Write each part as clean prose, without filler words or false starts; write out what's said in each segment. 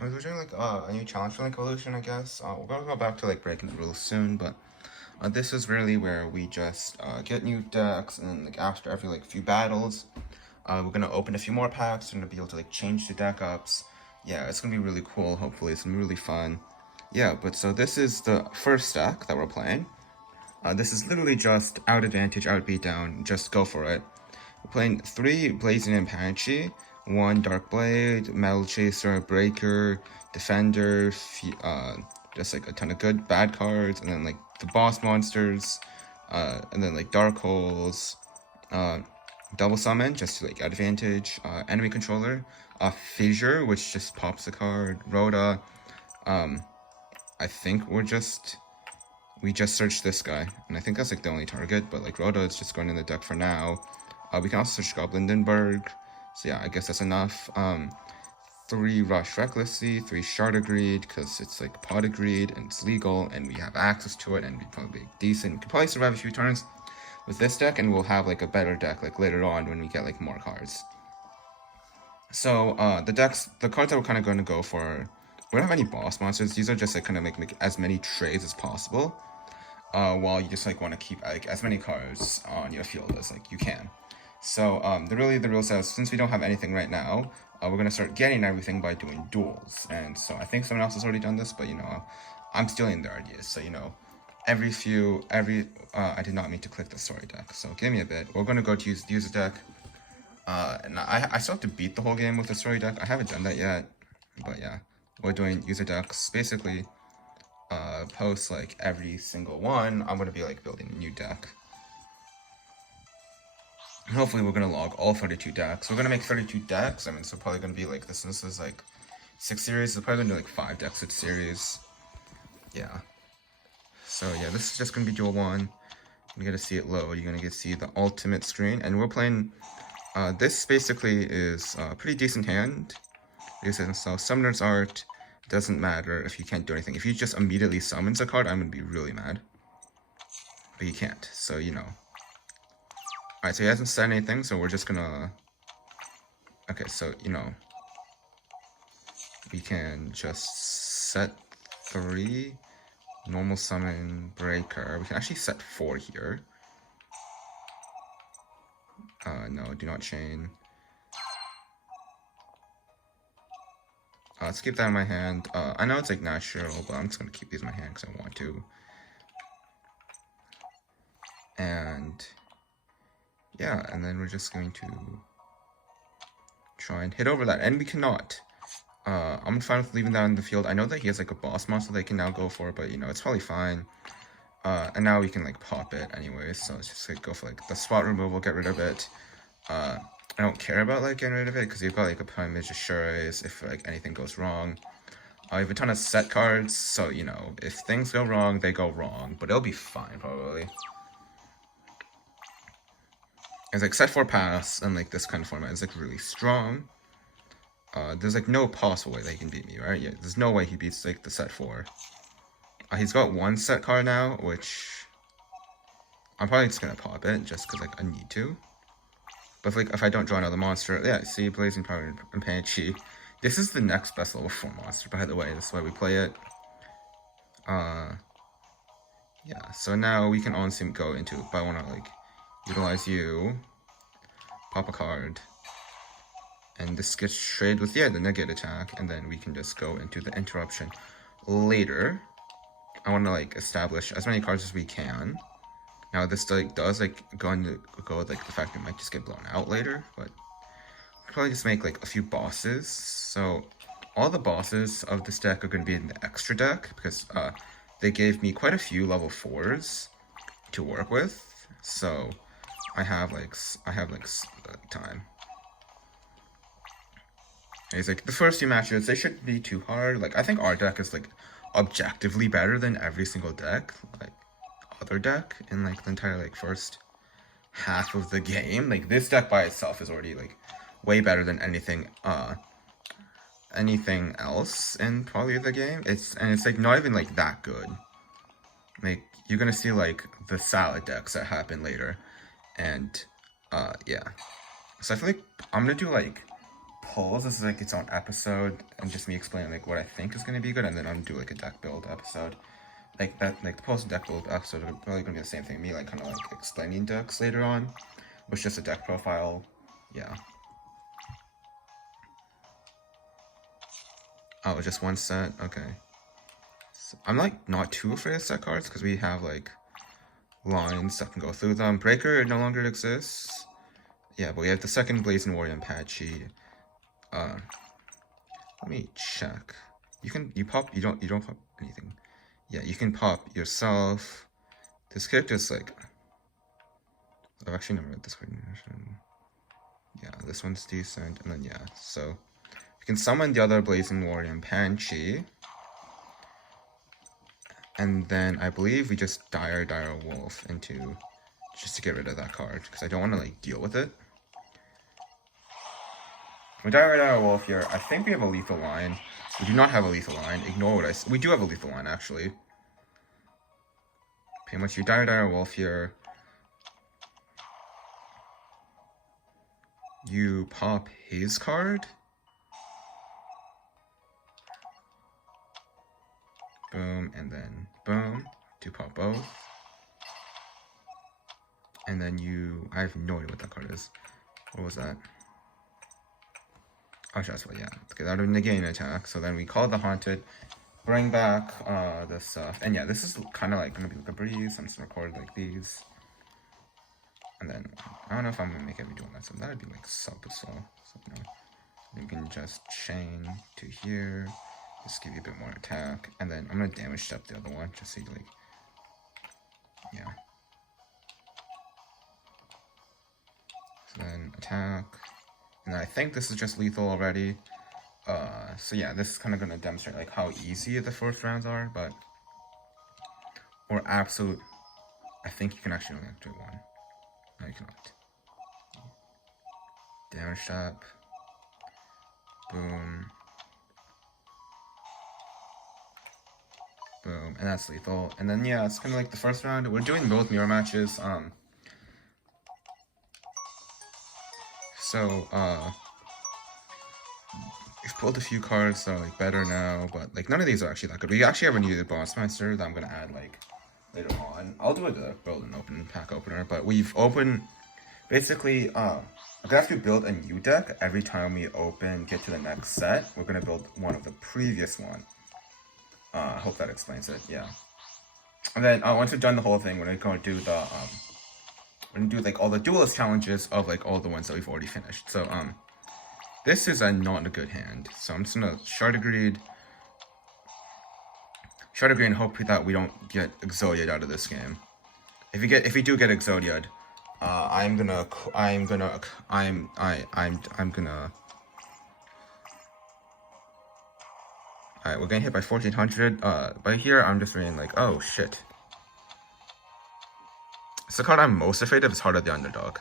We're doing like a new challenge for like evolution, I guess. We're gonna go back to like breaking the rules soon, but this is really where we just get new decks, and then like after every like few battles, we're gonna open a few more packs. We're gonna be able to like change the deck ups. Yeah, it's gonna be really cool. Hopefully, it's gonna be really fun. Yeah, but so this is the first deck that we're playing. This is literally just out advantage, out beatdown. Just go for it. We're playing 3 Blazing Apache, 1 Dark Blade, Metal Chaser, Breaker, Defender, just like a ton of good, bad cards, and then like the boss monsters, and then like Dark Holes, Double Summon, just to like advantage, Enemy Controller, Fissure, which just pops a card, Rhoda, I think we just searched this guy, and I think that's like the only target, but like Rhoda is just going in the deck for now. We can also search Goblindenberg, so yeah, I guess that's enough. 3 Rush Recklessly, 3 Shard Greed, because it's like Pot of Greed, and it's legal, and we have access to it, and we'd probably be decent. We could probably survive a few turns with this deck, and we'll have like a better deck like later on when we get like more cards. So the cards that we're kind of going to go for, we don't have any boss monsters. These are just like kind of make as many trades as possible. While you just like want to keep like as many cards on your field as like you can. So the real says, since we don't have anything right now, we're gonna start getting everything by doing duels. And so I think someone else has already done this, but you know, I'm stealing their ideas. So you know, I did not mean to click the story deck. So give me a bit. We're gonna go to use a deck. And I still have to beat the whole game with the story deck. I haven't done that yet, but yeah, we're doing user decks. Basically, post like every single one, I'm gonna be like building a new deck. And hopefully we're gonna log all 32 decks. We're gonna make 32 decks. I mean, so probably gonna be like this is like 6 series. So probably gonna do like 5 decks a series. Yeah. So yeah, this is just gonna be duel 1. You're gonna see it load. You're gonna get to see the ultimate screen, and we're playing. This basically is a pretty decent hand. So Summoner's Art doesn't matter if you can't do anything. If you just immediately summons a card, I'm gonna be really mad. But you can't, so you know. Alright, so he hasn't said anything, so we're just gonna... Okay, so, you know, we can just set 3, normal summon, breaker. We can actually set 4 here. No, do not chain. Let's keep that in my hand. I know it's like natural, but I'm just gonna keep these in my hand because I want to. And yeah, and then we're just going to try and hit over that, and we cannot. I'm fine with leaving that in the field. I know that he has like a boss monster they can now go for, but you know, it's probably fine. And now we can like pop it anyway, so let's just like go for like the spot removal, get rid of it. I don't care about like getting rid of it because you've got like a Prime Assures if like anything goes wrong. I have a ton of set cards, so you know, if things go wrong, they go wrong, but it'll be fine probably. It's like set 4 pass, and like this kind of format is like really strong. There's like no possible way that he can beat me, right? Yeah, there's no way he beats like the set 4. He's got 1 set card now, which I'm probably just gonna pop it just because like I need to. But if I don't draw another monster, yeah, see, Blazing Power and Banshee. This is the next best level 4 monster, by the way. This is why we play it. Yeah, so now we can honestly go into it, but I want to like utilize you, pop a card, and this gets traded with, yeah, the negative attack, and then we can just go into the interruption later. I want to like establish as many cards as we can. Now this like does like go with like the fact that it might just get blown out later, but I'll probably just make like a few bosses. So all the bosses of this deck are going to be in the extra deck because they gave me quite a few level 4s to work with. So I have like time. It's like the first few matches, they shouldn't be too hard. Like I think our deck is like objectively better than every single deck, like other deck in like the entire like first half of the game. Like this deck by itself is already like way better than anything else in probably the game. It's like not even like that good. Like you're gonna see like the salad decks that happen later, and yeah. So I feel like I'm gonna do like pulls. This is like its own episode, and just me explaining like what I think is gonna be good, and then I'm gonna do like a deck build episode. Like that, like the post deck build episode are probably gonna be the same thing. Me like kind of like explaining decks later on, with just a deck profile. Yeah. Oh, just one set. Okay. So I'm like not too afraid of set cards because we have like lines that can go through them. Breaker no longer exists. Yeah, but we have the second Blazing Warrior and Patchy. Let me check. You pop you don't pop anything. Yeah, you can pop yourself. This character's like I've actually never read this coordination. Yeah, this one's decent, and then yeah, so you can summon the other Blazing Warrior and Panchi. And then I believe we just dire Wolf into just to get rid of that card because I don't want to like deal with it. We dire Wolf here. I think we have a lethal line. We do not have a lethal line. Ignore what I said. We do have a lethal line actually. Pretty much you dire Wolf here. You pop his card. Boom, and then boom, to pop both. And then I have no idea what that card is. What was that? Oh, that's what, yeah. Okay, that would negate an attack. So then we call the Haunted, bring back this stuff. And yeah, this is kind of like gonna be like a breeze. I'm just gonna record like these. And then, I don't know if I'm gonna make every doing that. So that would be like sub as well. So, you know, you can just chain to here. Just give you a bit more attack, and then I'm gonna damage step the other one, just so you like, yeah. So then attack, and then I think this is just lethal already. So yeah, this is kind of gonna demonstrate like how easy the first rounds are, but or absolute. I think you can actually only activate one. No, you cannot. Damage step. Boom. Boom, and that's lethal. And then yeah, it's kind of like the first round. We're doing both mirror matches. We've pulled a few cards that are like better now, but like none of these are actually that good. We actually have a new boss master that I'm gonna add like later on. I'll do a build and open pack opener, but we've opened basically. I'm gonna have to build a new deck every time we get to the next set. We're gonna build one of the previous one. I hope that explains it, yeah. And then once we've done the whole thing, we're gonna do the we're gonna do like all the duelist challenges of like all the ones that we've already finished. So this is not a good hand. So I'm just gonna Shardigreed and hope that we don't get Exodiad out of this game. If we do get Exodiad, I'm gonna Alright, we're getting hit by 1400. By here, I'm just reading like, oh shit. It's the card I'm most afraid of is Heart of the Underdog.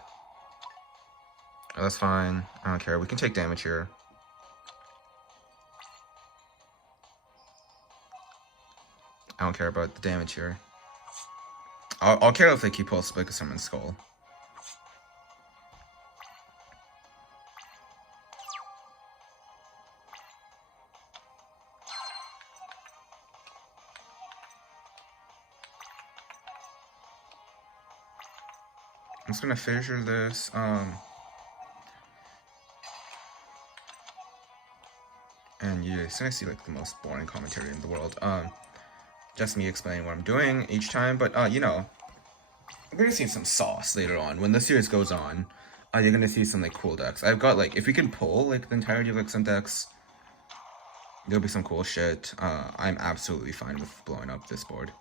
Oh, that's fine. I don't care. We can take damage here. I don't care about the damage here. I'll care if they keep Pulse Spike Summon Skull. I'm just gonna fissure this. And you're gonna see like the most boring commentary in the world. Just me explaining what I'm doing each time, but you know, we're gonna see some sauce later on when the series goes on. You're gonna see some like cool decks. I've got like if we can pull like the entirety of like some decks, there'll be some cool shit. I'm absolutely fine with blowing up this board.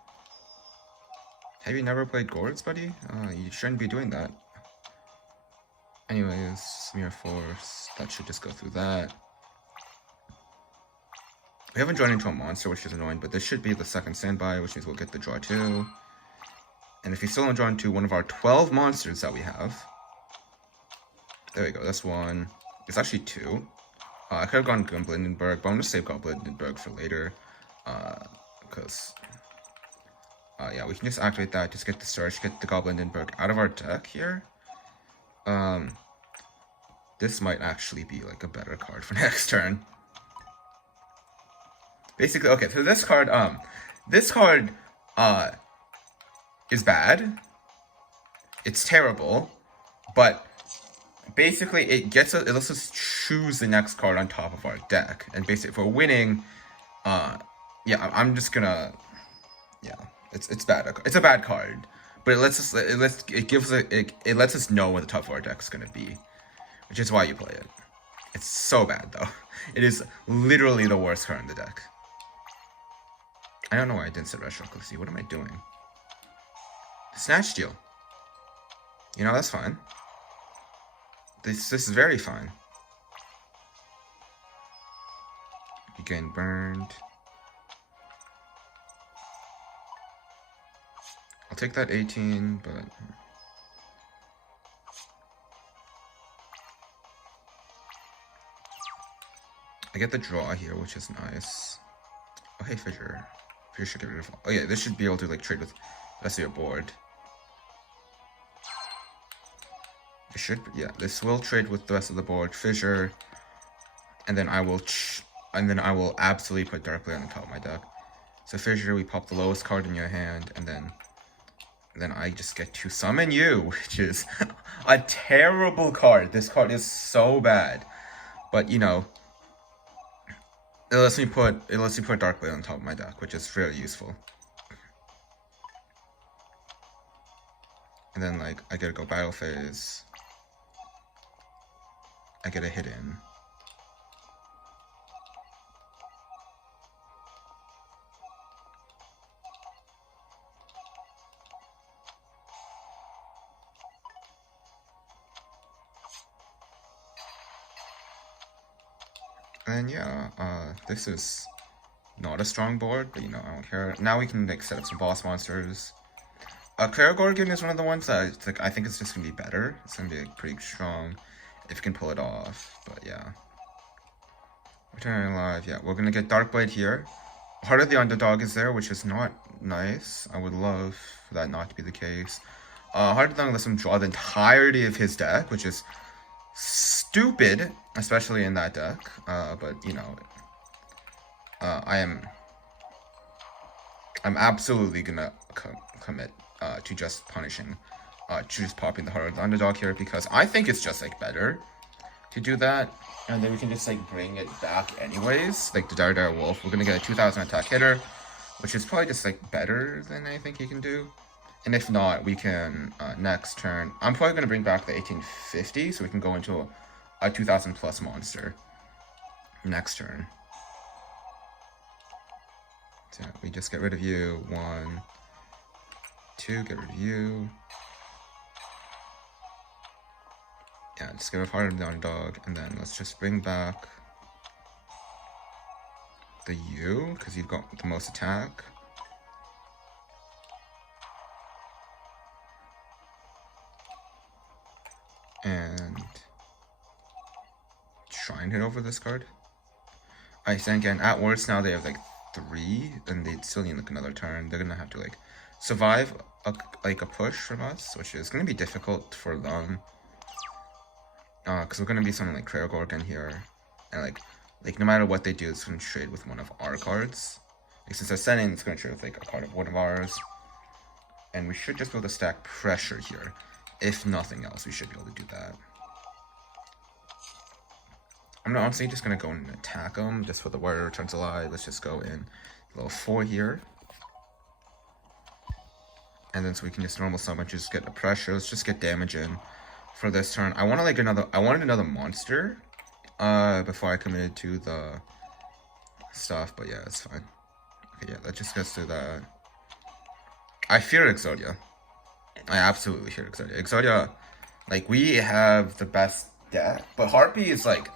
Have you never played Gourds, buddy? You shouldn't be doing that. Anyways, Mirror Force, that should just go through that. We haven't drawn into a monster, which is annoying, but this should be the second standby, which means we'll get the draw 2. And if you still don't draw into one of our 12 monsters that we have, there we go, that's one. It's actually 2. I could have gone Goblindberg, but I'm gonna save Goblindberg for later, because yeah, we can just activate that, just get the Surge, get the Goblindberg out of our deck here. this might actually be like a better card for next turn. Basically, okay, so this card is bad. It's terrible, but basically it lets us choose the next card on top of our deck, and basically if we're winning, yeah, I'm just gonna, yeah, it's bad. It's a bad card, but it lets us know what the top of our deck's gonna be, which is why you play it. It's so bad though. It is literally the worst card in the deck. I don't know why I didn't set Rush Recklessy. What am I doing? Snatch Steal. You know, that's fine. This is very fine. You're getting burned. I'll take that 18, but I get the draw here, which is nice. Oh, hey, Fissure. Fissure should get rid of... Oh, yeah, this should be able to, like, trade with the rest of your board. It should... Yeah, this will trade with the rest of the board. Fissure. And then I will... absolutely put Darkblade on the top of my deck. So, Fissure, we pop the lowest card in your hand, and then I just get to summon you, which is a terrible card. This card is so bad. But, you know... It lets me put Darkblade on top of my deck, which is really useful. And then, like, I get to go battle phase. I get a hit in. And yeah, this is not a strong board, but you know, I don't care. Now we can like set up some boss monsters. Clarigorgon is one of the ones that like I think it's just gonna be better. It's gonna be like, pretty strong if you can pull it off. But yeah, returning alive. Yeah, we're gonna get Darkblade here. Heart of the Underdog is there, which is not nice. I would love for that not to be the case. Heart of the Underdog lets him draw the entirety of his deck, which is stupid, especially in that deck, but you know, I'm absolutely gonna commit to just punishing, just popping the Heart of the Underdog here, because I think it's just like better to do that, and then we can just like bring it back anyways, like the Dire Wolf. We're gonna get a 2000 attack hitter, which is probably just like better than I think he can do. And if not, we can, next turn, I'm probably going to bring back the 1850, so we can go into a 2000 plus monster next turn. So we just get rid of you. 1, 2, get rid of you. Yeah, just get rid of Heart of the Underdog, and then let's just bring back the U, because you've got the most attack. And try and hit over this card. I think again, at worst now they have like 3, and they still need like another turn. They're gonna have to like survive a push from us, which is gonna be difficult for them. Because we're gonna be something like Clarigorgon here, and like no matter what they do, it's gonna trade with one of our cards. Like, since they're sending, it's gonna trade with like a card of one of ours, and we should just be able to stack pressure here. If nothing else, we should be able to do that. I'm honestly just going to go and attack them just for the Warrior Returns Alive. Let's just go in level 4 here. And then so we can just normal summon, just get the pressure. Let's just get damage in for this turn. I wanted another monster before I committed to the stuff, but yeah, it's fine. Okay, yeah, let's just get through that. I fear Exodia. I absolutely fear Exodia. Exodia, like, we have the best deck, but Harpy is like,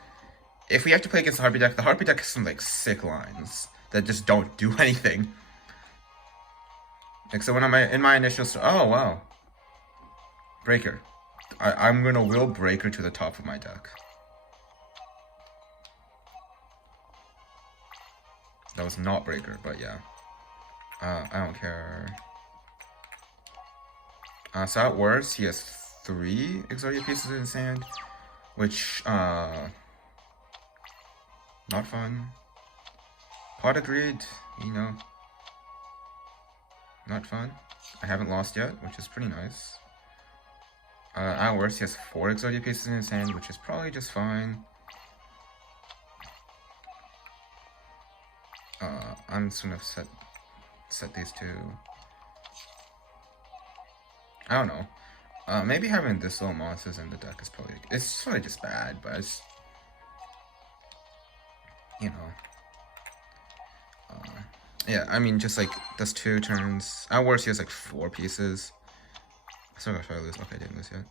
if we have to play against the Harpy deck has some like sick lines that just don't do anything. Like, so when I'm in my initial oh wow, Breaker. I'm gonna will Breaker to the top of my deck. That was not Breaker, but yeah. I don't care. So at worst, he has 3 Exodia pieces in his hand, which, not fun. Pot of Greed, you know, not fun. I haven't lost yet, which is pretty nice. At worst, he has 4 Exodia pieces in his hand, which is probably just fine. I'm just gonna set these two. I don't know. Maybe having this little monsters in the deck is probably just bad, but it's, you know. Yeah, I mean, just like, does 2 turns. At worst, he has like 4 pieces. I'm still gonna try to lose. Okay, I didn't lose yet.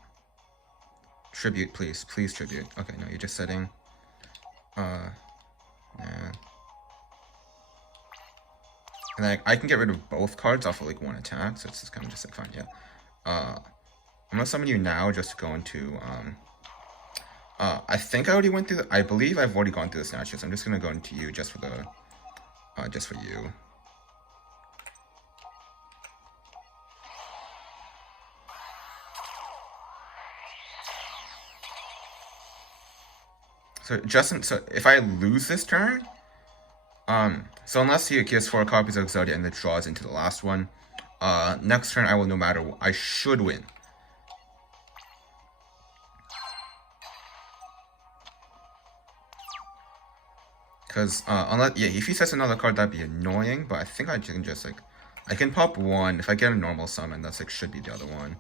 Tribute, please. Please tribute. Okay, no, you're just setting. Yeah. And then I can get rid of both cards off of like 1 attack, so it's just kind of just like fine, yeah. I'm gonna summon you now just to go into, I think I already went through I believe I've already gone through the snatches. I'm just gonna go into you just for the, just for you. So if I lose this turn, so unless he gives 4 copies of Exodia and then draws into the last one, next turn I will no matter what, I should win. Because, unless, yeah, if he sets another card, that'd be annoying, but I think I can just, like, I can pop 1. If I get a normal summon, that's, like, should be the other one.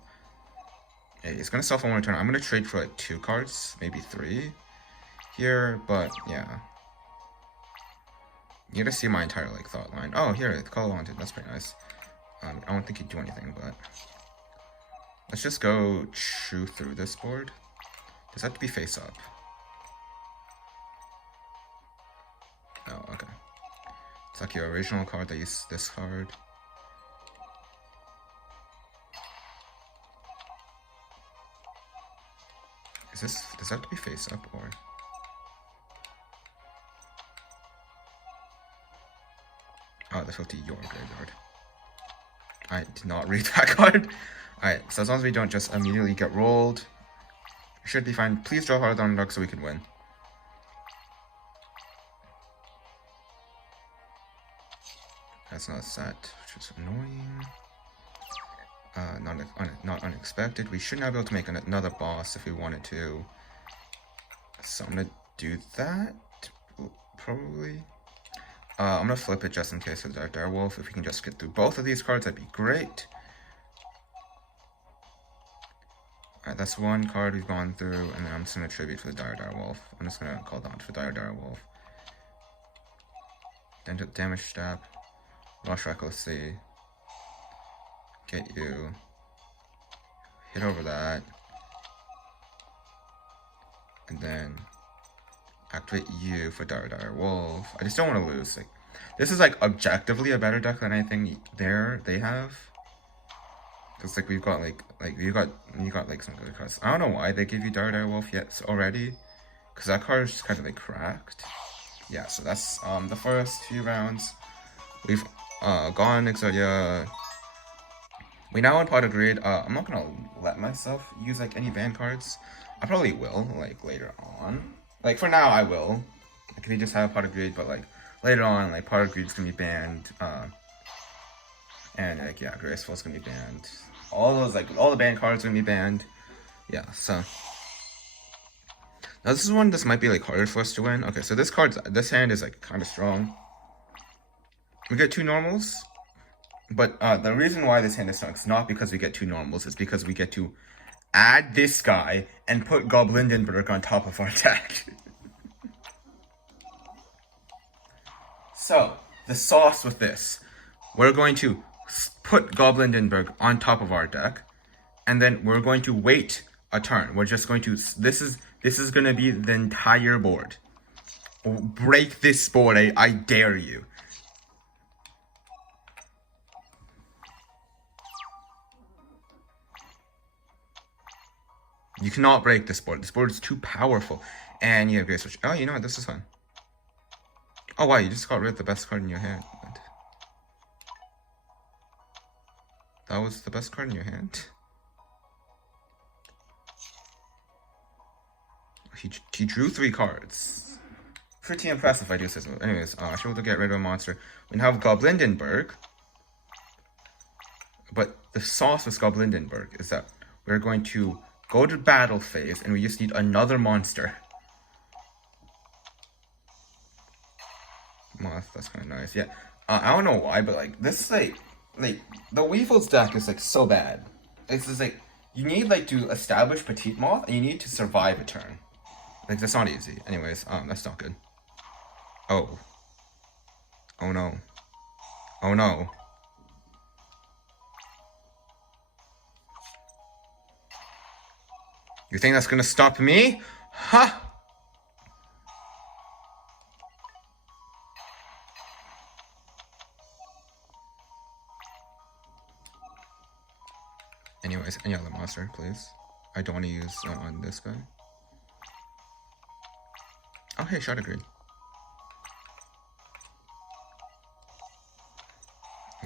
Yeah, he's gonna sell for 1 turn. I'm gonna trade for, like, 2 cards, maybe 3 here, but, yeah. You gotta see my entire, like, thought line. Oh, here, the color wanted. That's pretty nice. I don't think he'd do anything, but... Let's just go chew through this board. Does that have to be face up? Oh, okay. It's like your original card that uses this card. Does that have to be face up, or? Oh, this will to your graveyard. I did not read that card. Alright, so as long as we don't just immediately get rolled, we should be fine. Please draw hard on dark so we can win. That's not set, which is annoying. Not unexpected. We should now be able to make another boss if we wanted to. So I'm gonna do that, probably. I'm gonna flip it just in case of Dark Direwolf. If we can just get through both of these cards, that'd be great. Alright, that's 1 card we've gone through, and then I'm just gonna tribute for the Direwolf. I'm just gonna call down for Direwolf. Then damage stab. Rush Recklessly. Get you. Hit over that. And then activate you for Direwolf. I just don't want to lose. Like, this is like objectively a better deck than anything they have. Cause like we've got you got like some good cards. I don't know why they give you Direwolf yet already. Cause that card is just kind of like cracked. Yeah, so that's the first few rounds. We've gone Exodia. We now want Pot of Greed. I'm not gonna let myself use like any ban cards. I probably will, like later on. Like for now I will. I can just have Pot of Greed, but like later on, like Pot of Greed's gonna be banned. And like yeah, Graceful's gonna be banned. All those all the ban cards are gonna be banned. Yeah, so now this is one this might be like harder for us to win. Okay, so this hand is like kind of strong. We get 2 normals. But the reason why this hand is strong is not because we get 2 normals, it's because we get to add this guy and put Goblindenberg on top of our deck. So, the sauce with this. We're going to put Goblindenberg on top of our deck, and then we're going to wait a turn. We're just going to... This is going to be the entire board. Break this board, I dare you. You cannot break this board. This board is too powerful. And you have Great Switch. Oh, you know what? This is fun. Oh, wow. You just got rid of the best card in your hand. That was the best card in your hand? He drew 3 cards. Pretty impressive, I do say so. Anyways, I should be able to get rid of a monster. We have Goblindenberg. But the sauce with Goblindenberg is that we're going to go to battle phase and we just need another monster. Well, that's kind of nice. Yeah. I don't know why, but like this like the Weevil's deck is like so bad. It's just like you need like to establish Petite Moth and you need to survive a turn. Like that's not easy. Anyways, that's not good. Oh. Oh no. Oh no. You think that's gonna stop me? Ha! Anyways, any other monster, please. I don't want to use on this guy. Oh, hey, shot agreed.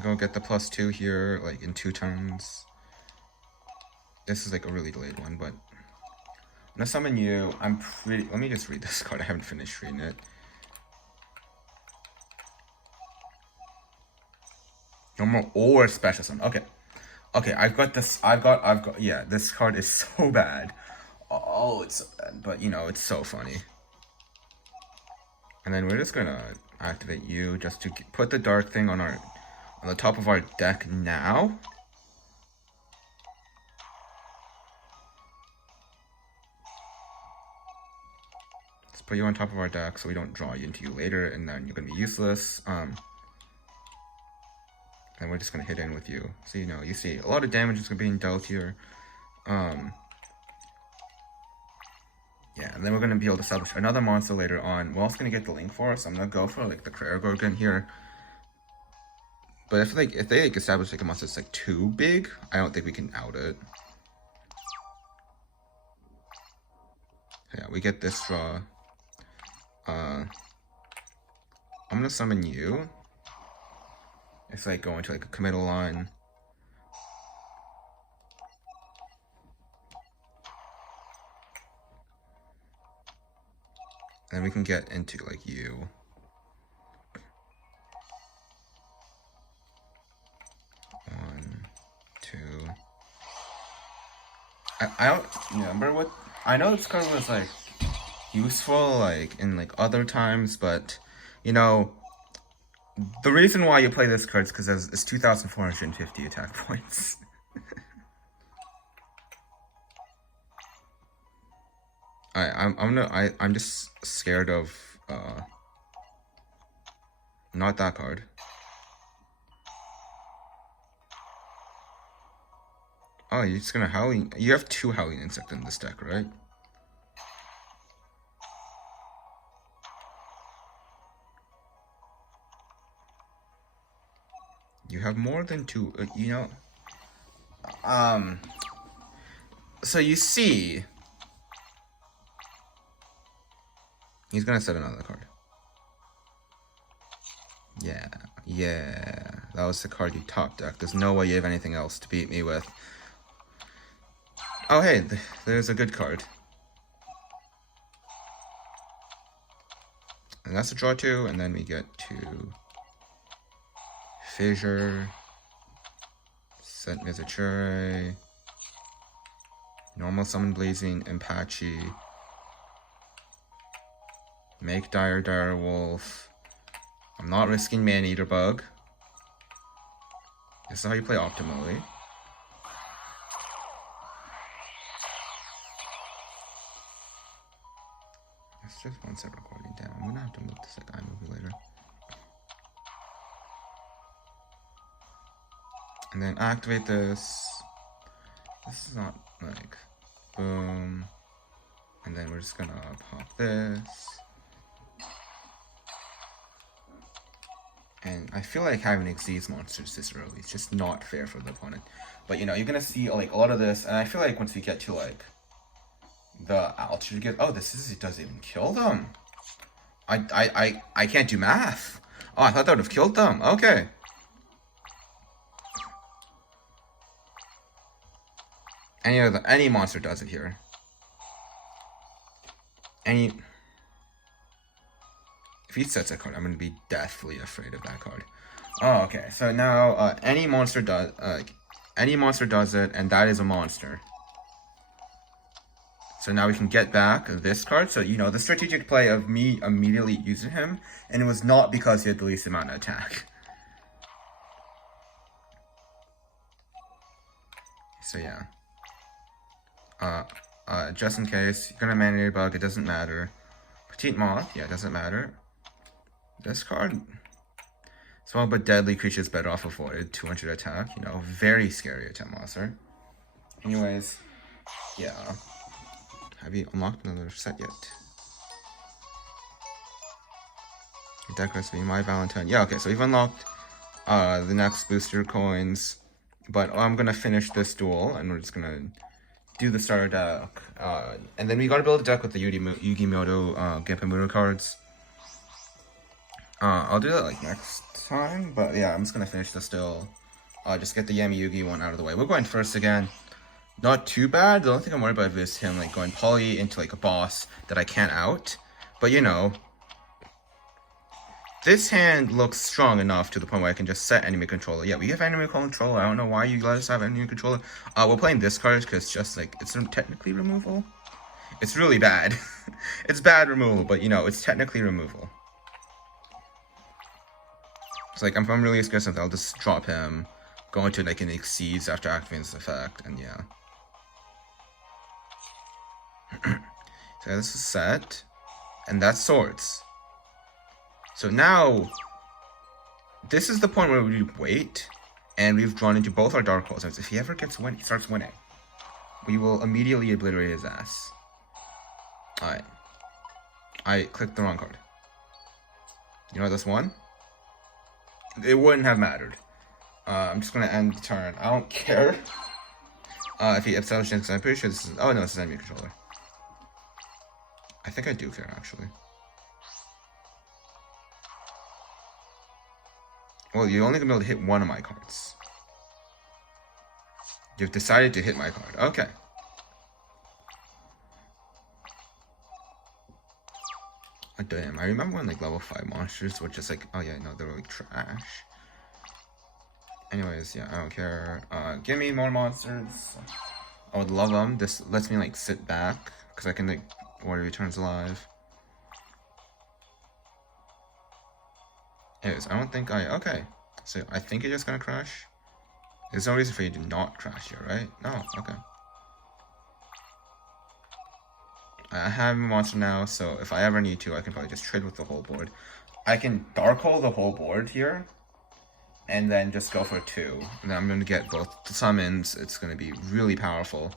Go get the +2 here, like in 2 turns. This is like a really delayed one, but I'm gonna summon you. I'm pretty. Let me just read this card. I haven't finished reading it. Normal or special summon. Okay. Okay, I've got this. I've got. Yeah, this card is so bad. Oh, it's so bad. But you know, it's so funny. And then we're just gonna activate you just to put the dark thing on the top of our deck now. Let's put you on top of our deck so we don't draw you into you later, and then you're gonna be useless. And we're just gonna hit in with you. So you know, you see a lot of damage is being dealt here. Yeah, and then we're gonna be able to establish another monster later on. We're also gonna get the link for us. So I'm gonna go for like the Prayer Gorgon here. But I feel like if they like establish like a monster that's like too big, I don't think we can out it. Yeah, we get this draw. I'm gonna summon you. It's like going to like a committal line. And we can get into like you. One, two. I don't remember what. I know this card was like useful like in like other times, but you know, the reason why you play this card is because it's 2,450 attack points. I'm just scared of not that card. Oh, you're just gonna Howling. You have 2 Howling Insect in this deck, right? You have more than 2, you know. So you see, he's gonna set another card. Yeah, that was the card you top deck. There's no way you have anything else to beat me with. Oh hey, there's a good card. And that's a draw 2, and then we get to Fissure, set Mizachure, normal summon Blazing Apache, make Dire Wolf. I'm not risking Man-Eater Bug. This is how you play optimally. It's just 1 set recording down. I'm gonna have to move this like iMovie later. And then activate this. This is not like boom. And then we're just gonna pop this. And I feel like having Xyz monsters this early is just not fair for the opponent. But you know, you're gonna see like a lot of this, and I feel like once we get to like the altitude get it doesn't even kill them. I can't do math. Oh, I thought that would have killed them. Okay. Any monster does it here. Any... If he sets a card, I'm gonna be deathly afraid of that card. Oh, okay. So now any monster does it, and that is a monster. So now we can get back this card. So you know the strategic play of me immediately using him, and it was not because he had the least amount of attack. So yeah. Just in case you're gonna mana bug, it doesn't matter. Petite Moth, yeah, it doesn't matter. This card. Small but deadly creatures better off avoided. 200 attack, you know, very scary attack monster. Anyways, yeah. Have you unlocked another set yet? Your deck recipe, My Valentine. Yeah, okay, so we've unlocked the next booster coins. But I'm gonna finish this duel, and we're just gonna do the starter deck. And then we gotta build a deck with the Yu-Gi-Moto Genpei cards. I'll do that like next time, but yeah, I'm just gonna finish this still. Just get the Yami Yugi one out of the way. We're going first again. Not too bad. The only thing I'm worried about is him like going poly into like a boss that I can't out. But you know, this hand looks strong enough to the point where I can just set enemy controller. Yeah, we have enemy controller. I don't know why you let us have enemy controller. We're playing this card because just like it's technically removal. It's really bad. It's bad removal, but you know, it's technically removal. It's like, if I'm really scared of something, I'll just drop him, go into like an exceeds after activating this effect, and yeah. So this is set, and that's swords. So now, this is the point where we wait, and we've drawn into both our Dark Holes. If he ever starts winning, we will immediately obliterate his ass. Alright. I clicked the wrong card. You know this one? It wouldn't have mattered. I'm just gonna end the turn. I don't care. If he upsells Jinx, I'm pretty sure this is... Oh no, this is enemy controller. I think I do care, actually. Well, you're only gonna be able to hit one of my cards. You've decided to hit my card. Okay. Oh, damn, I remember when like level 5 monsters were just like, oh yeah, no, they were like trash. Anyways, yeah, I don't care. Give me more monsters. I would love them. This lets me like sit back because I can like order returns alive. Anyways, I don't think okay. So I think you're just gonna crash. There's no reason for you to not crash here, right? No, okay. I have a monster now, so if I ever need to, I can probably just trade with the whole board. I can Dark Hole the whole board here, and then just go for 2. And then I'm going to get both the summons. It's going to be really powerful.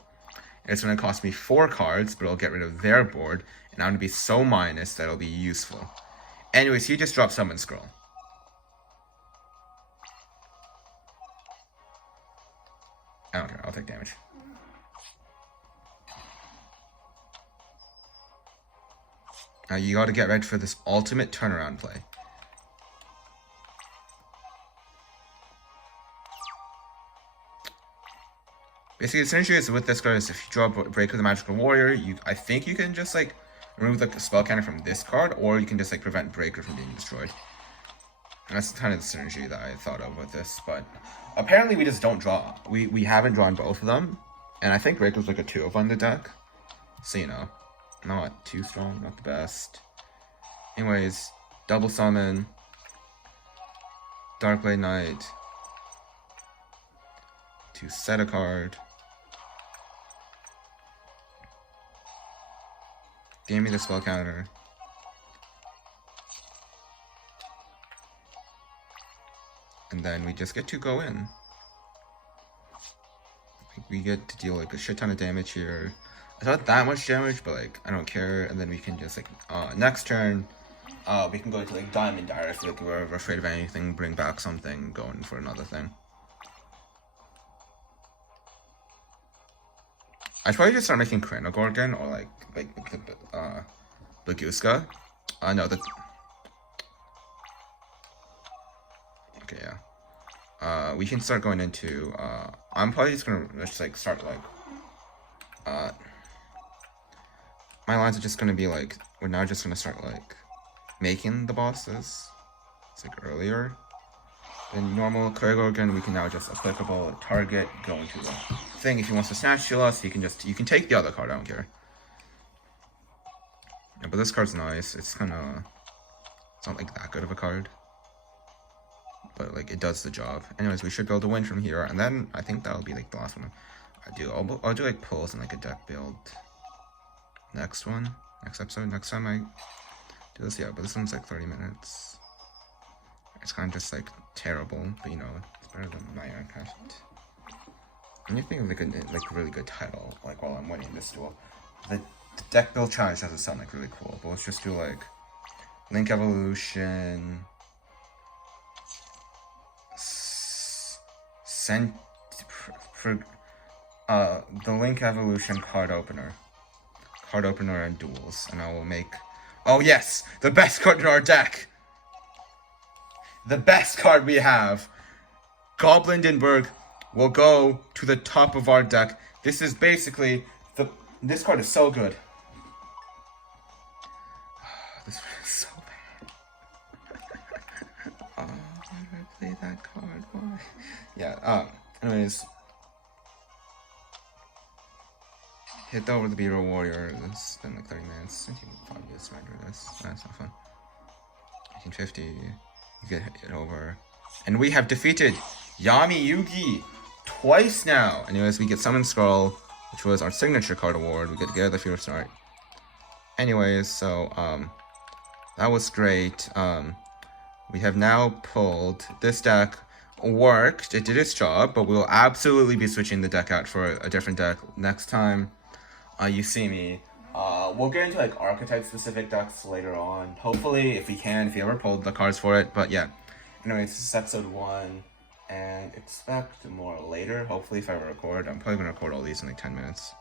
And it's going to cost me 4 cards, but it'll get rid of their board, and I'm going to be so minus that it'll be useful. Anyways, he just dropped Summon Scroll. I don't care, I'll take damage. Now you gotta get ready for this ultimate turnaround play. Basically, the synergy is with this card is if you draw Break of the Magical Warrior, I think you can just like remove the spell counter from this card, or you can just like prevent Breaker from being destroyed. And that's kind of the synergy that I thought of with this, but apparently we just don't draw. We haven't drawn both of them, and I think Breaker's like a 2 on the deck, so you know, not too strong, not the best. Anyways, double summon, Darkblade Knight, to set a card, give me the spell counter, and then we just get to go in. We get to deal like a shit ton of damage here. It's not that much damage, but like I don't care. And then we can just like next turn, we can go to like Diamond Dire if like, we're afraid of anything, bring back something, go in for another thing. I should probably just start making Chronogorgon or like Baguska. No, the... Okay, yeah. We can start going into, I'm probably just gonna just like start like, my lines are just gonna be like, we're now just gonna start like making the bosses. It's like earlier. In normal Kurgan, we can now just applicable target, go into the thing. If he wants to snatch to us, you can take the other card, I don't care. Yeah, but this card's nice. It's not like that good of a card. But like it does the job. Anyways, we should be able to win from here, and then I think that'll be like the last one I do. I'll do like pulls and like a deck build. Next episode, next time I do this, yeah, but this one's like 30 minutes. It's kind of just like terrible, but you know, it's better than my Minecraft. And you think of like a really good title, like while I'm winning this duel. The deck build challenge doesn't sound like really cool, but let's just do like Link Evolution, the Link Evolution card opener and duels, and I will make. Oh yes, the best card in our deck. The best card we have, Goblindenberg, will go to the top of our deck. This is basically this card is so good. This is so bad. Why did I play that card? Why? Yeah. Anyways, hit over the Beetle Warrior. It's been like 30 minutes. 5 minutes to do this. That's not fun. 1850. You get it over. And we have defeated Yami Yugi twice now. Anyways, we get Summon Scroll, which was our signature card award. We get the Fear Start. Anyways, so that was great. We have now pulled this deck. Worked. It did its job, but we will absolutely be switching the deck out for a different deck next time you see me. We'll get into like archetype specific decks later on. Hopefully, if we ever pulled the cards for it. But yeah. Anyways, this is episode 1, and expect more later. Hopefully, if I record, I'm probably gonna record all these in like 10 minutes.